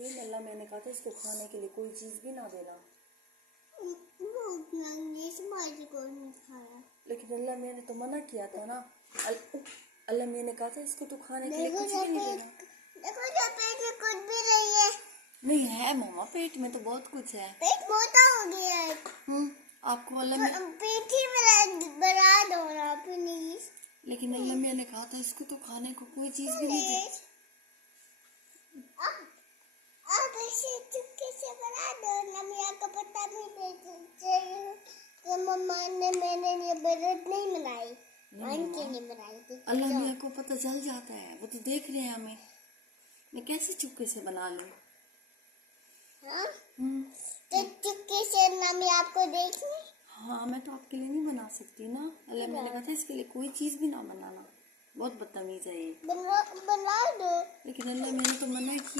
लेकिन अल्लाह मैंने कहा था इसको खाने के लिए कोई चीज भी ना देना। लेकिन अल्लाह मैंने तो मना किया था ना। अल्लाह मैंने कहा था इसको तो खाने के लिए कुछ भी नहीं देना। देखो जो पेट में कुछ भी नहीं है। नहीं है मामा, पेट में तो बहुत कुछ है। पेट मोटा हो गया है। आपको अल्लाह पेट ही बना दो ना प्लीज। लेकिन अल्लाह मैंने कहा था इसको तो खाने को कोई चीज भी नहीं दे। आप ऐसे चुपके से बना दो ना, मियाँ को पता भी नहीं कि मम्मा ने मेरे लिए बरत नहीं बनाई, मान के नहीं बनाई थी। अल्लाह मियाँ को पता चल जाता है, वो तो देख रहे हैं हमें। मैं कैसे चुपके से बना लूं? हाँ? तो चुपके से ना मैं आपको देखूं? हाँ, मैं तो आपके लिए नहीं बना सकती ना। अल्लाह मैंने कहा था इसके लिए कोई चीज भी ना बनाना। बहुत बदतमीज है ये। बना दो। लेकिन अल्लाह मैंने तो मना किया।